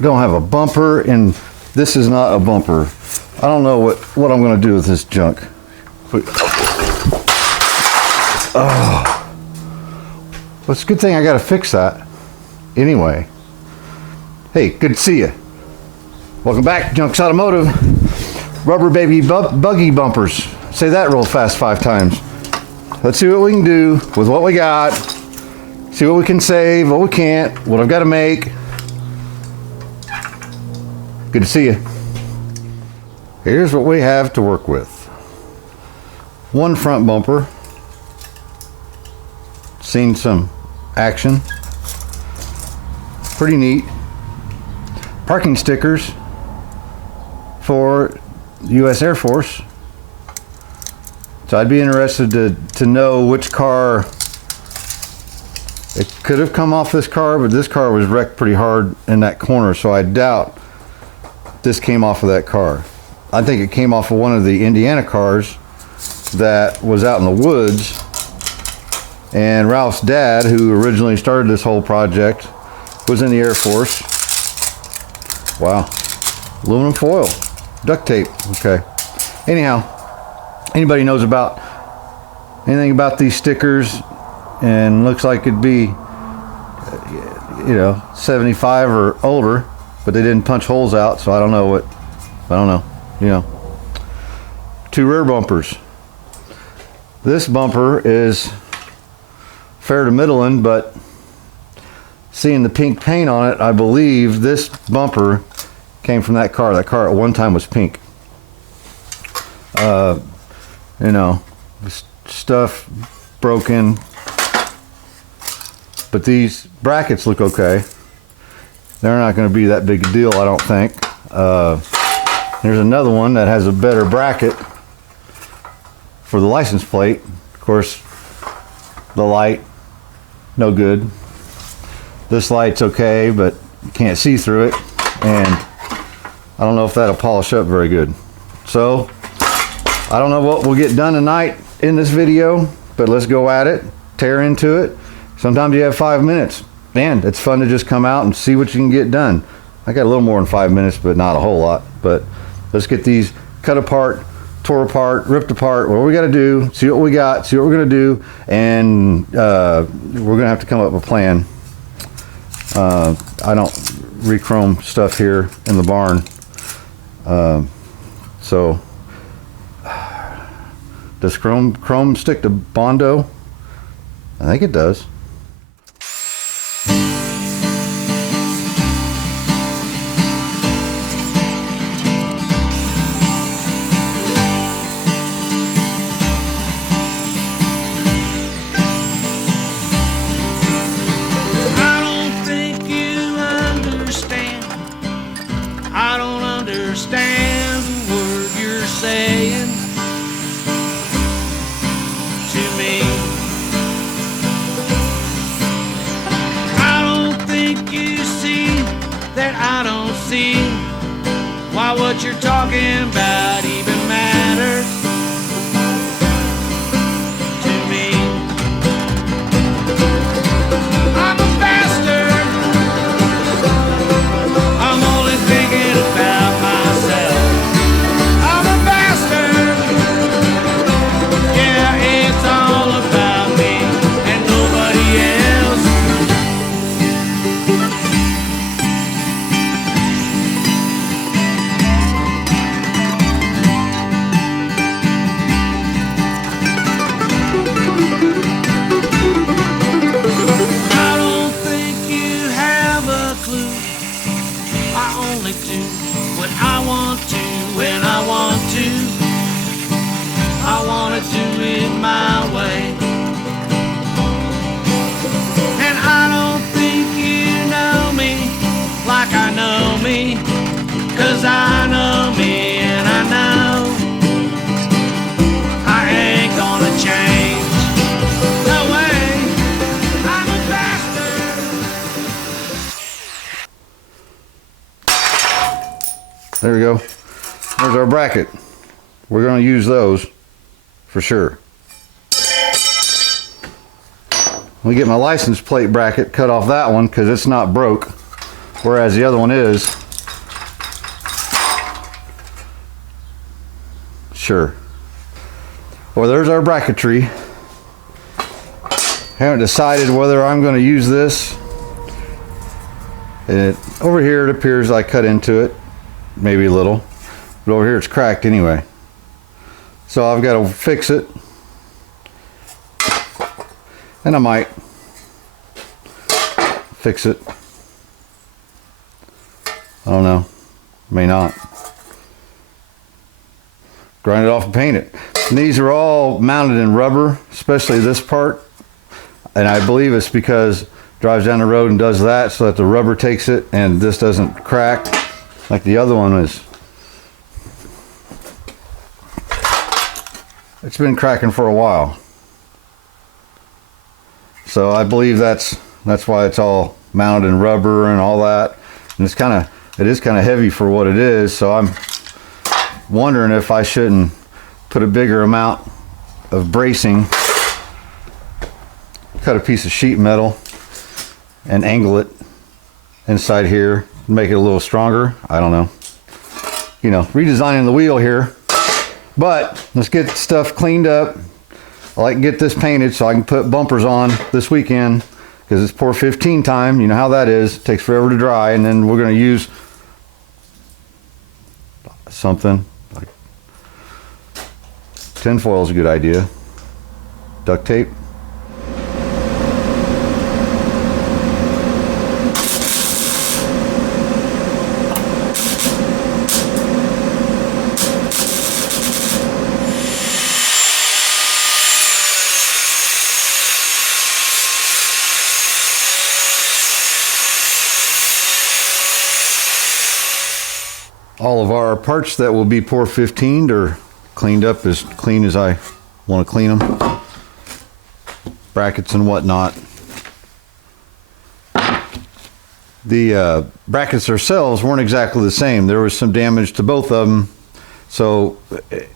don't have a bumper, and this is not a bumper. I don't know what I'm going to do with this junk. But, oh. Well, it's a good thing I got to fix that. Anyway. Hey, good to see you. Welcome back, Junks Automotive. Rubber baby buggy bumpers. Say that real fast 5 times. Let's see what we can do with what we got. See what we can save, what we can't, what I've got to make. Good to see you. Here's what we have to work with. One front bumper. Seen some action. Pretty neat. Parking stickers for U.S. Air Force. So I'd be interested to know which car. It could have come off this car, but this car was wrecked pretty hard in that corner, so I doubt this came off of that car. I think it came off of one of the Indiana cars that was out in the woods, and Ralph's dad, who originally started this whole project, was in the Air Force. Wow. Aluminum foil. Duct tape. Okay. Anyhow, anybody knows about anything about these stickers and looks like it'd be, 75 or older, but they didn't punch holes out, so I don't know. 2 rear bumpers. This bumper is fair to middling, but seeing the pink paint on it, I believe this bumper came from that car. That car at one time was pink. Stuff broken, but these brackets look okay. They're not going to be that big a deal, I don't think. There's another one that has a better bracket for the license plate. Of course, the light, no good. This light's okay, but you can't see through it, and I don't know if that'll polish up very good. So, I don't know what we'll get done tonight in this video, but let's go at it, tear into it. Sometimes you have 5 minutes. Man, it's fun to just come out and see what you can get done. I got a little more than 5 minutes, but not a whole lot. But let's get these cut apart, tore apart, ripped apart, what we got to do, see what we got, see what we're going to do, and we're going to have to come up with a plan. I don't re-chrome stuff here in the barn. So does chrome stick to Bondo? I think it does. Understand the word you're saying to me. I don't think you see that I don't see why what you're talking about even matters to me. I'm a bastard. I'm only thinking about myself. I'm a bastard. Yeah, it's all about me and nobody else. I don't think you have a clue. I only do what I want to when I want to. I want to do it my way. And I don't think you know me like I know me, 'cause I know me and I know I ain't gonna change. No way. I'm a bastard. There we go. There's our bracket. We're going to use those for sure. Let me get my license plate bracket, cut off that one because it's not broke. whereas the other one is. Sure. Well, there's our bracketry. Haven't decided whether I'm going to use this. Over here it appears I cut into it, maybe a little, but over here it's cracked anyway. So I've got to fix it, and I might fix it. I don't know, may not. Grind it off and paint it. And these are all mounted in rubber, especially this part, and I believe it's because drives down the road and does that so that the rubber takes it and this doesn't crack like the other one is. It's been cracking for a while. So I believe that's why it's all mounted in rubber and all that. And it is kind of heavy for what it is, so I'm wondering if I shouldn't put a bigger amount of bracing, cut a piece of sheet metal and angle it inside here, make it a little stronger. I don't know. You know, redesigning the wheel here. But let's get stuff cleaned up. I like to get this painted so I can put bumpers on this weekend because it's pour 15 time. You know how that is. It takes forever to dry, and then we're going to use something like tin foil is a good idea. Duct tape. All of our parts that will be pour 15'd are cleaned up as clean as I want to clean them. Brackets and whatnot. The brackets themselves weren't exactly the same. There was some damage to both of them. So,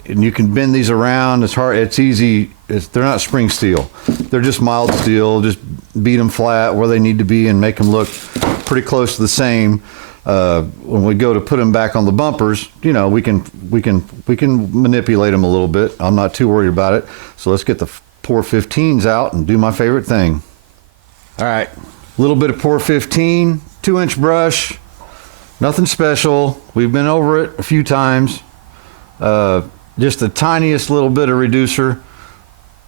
and you can bend these around. It's hard. It's easy. They're not spring steel. They're just mild steel. Just beat them flat where they need to be and make them look pretty close to the same. When we go to put them back on the bumpers, you know, we can manipulate them a little bit. I'm not too worried about it. So let's get the pour 15s out and do my favorite thing. All right, a little bit of pour 15, 2-inch brush, nothing special. We've been over it a few times. Just the tiniest little bit of reducer.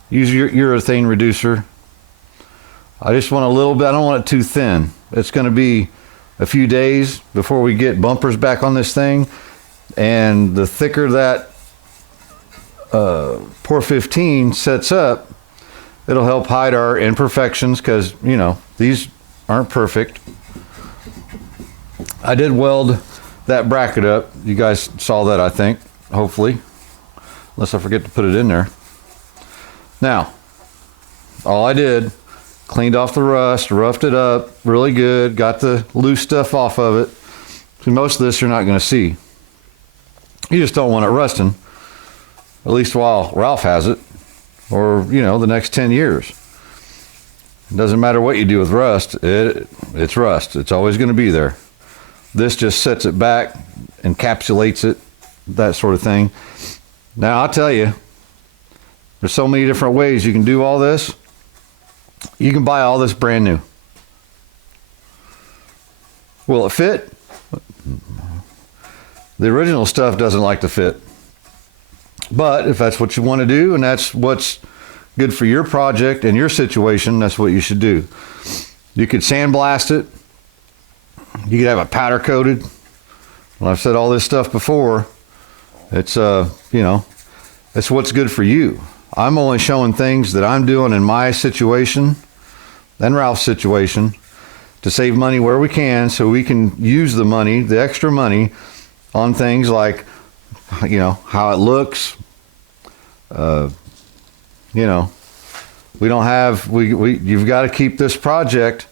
Use your urethane reducer. I just want a little bit. I don't want it too thin. It's going to be a few days before we get bumpers back on this thing, and the thicker that pour 15 sets up, it'll help hide our imperfections, because you know these aren't perfect. I did weld that bracket up. You guys saw that, I think, hopefully, unless I forget to put it in there. Now, all I did, cleaned off the rust, roughed it up really good, got the loose stuff off of it. So most of this you're not going to see. You just don't want it rusting, at least while Ralph has it, or, you know, the next 10 years. It doesn't matter what you do with rust, it's rust. It's always going to be there. This just sets it back, encapsulates it, that sort of thing. Now, I'll tell you, there's so many different ways you can do all this. You can buy all this brand new. Will it fit? The original stuff doesn't like to fit. But if that's what you want to do and that's what's good for your project and your situation, that's what you should do. You could sandblast it. You could have it powder coated. Well, I've said all this stuff before. It's you know, it's what's good for you. I'm only showing things that I'm doing in my situation and Ralph's situation to save money where we can, so we can use the money, the extra money, on things like, you know, how it looks. You know, we don't have, you've got to keep this project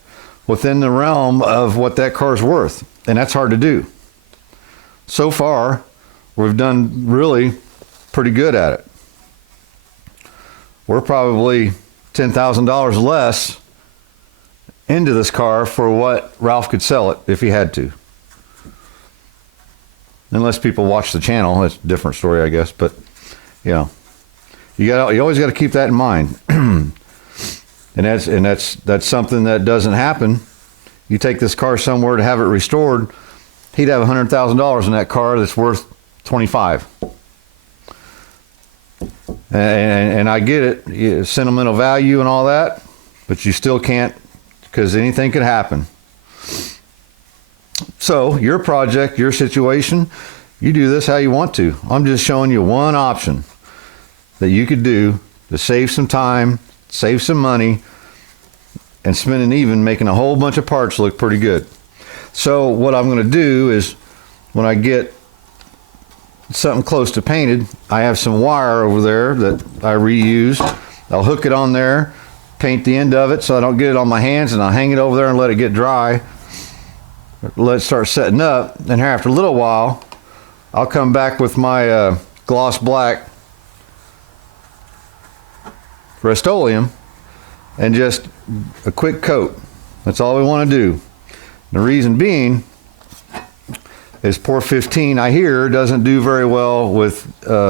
within the realm of what that car's worth, and that's hard to do. So far, we've done really pretty good at it. We're probably $10,000 less into this car for what Ralph could sell it if he had to. Unless people watch the channel, that's a different story, I guess. But you always got to keep that in mind. and that's something that doesn't happen. You take this car somewhere to have it restored, he'd have $100,000 in that car that's worth 25. And I get it, sentimental value and all that, but you still can't, because anything could happen. So your project, your situation, you do this how you want to. I'm just showing you one option that you could do to save some time, save some money, and spend an even making a whole bunch of parts look pretty good. So what I'm going to do is, when I get something close to painted, I have some wire over there that I reuse. I'll hook it on there, paint the end of it so I don't get it on my hands, and I'll hang it over there and let it get dry. Let it start setting up, and here after a little while, I'll come back with my gloss black Rust-Oleum and just a quick coat. That's all we want to do. The reason being is Por 15, I hear, doesn't do very well with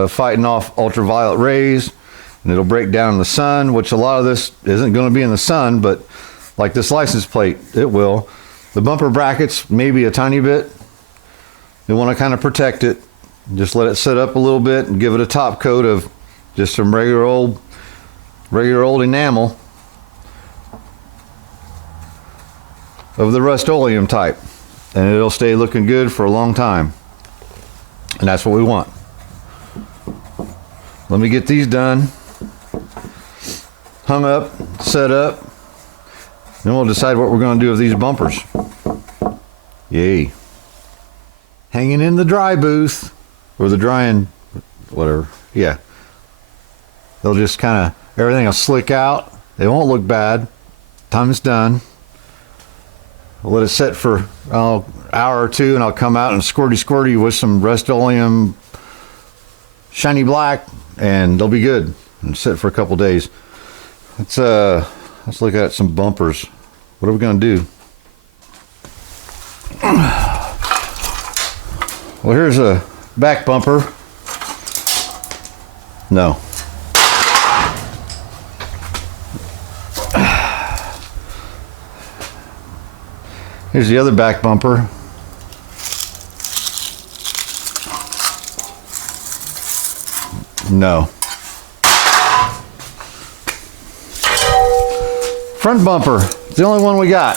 fighting off ultraviolet rays, and it'll break down in the sun, which a lot of this isn't going to be in the sun, but like this license plate, it will. The bumper brackets, maybe a tiny bit. You want to kind of protect it. Just let it sit up a little bit and give it a top coat of just some regular old enamel of the Rust-Oleum type, and it'll stay looking good for a long time. And that's what we want. Let me get these done, hung up, set up. Then we'll decide what we're going to do with these bumpers. Yay. Hanging in the dry booth, or the drying, whatever. Yeah. They'll just kind of, everything will slick out. They won't look bad. Time it's done. I'll let it set for an hour or two, and I'll come out and squirty with some Rust-Oleum shiny black, and they'll be good. And sit for a couple days. Let's look at some bumpers. What are we going to do? Well, here's a back bumper. No. Here's the other back bumper. No. Front bumper. It's the only one we got.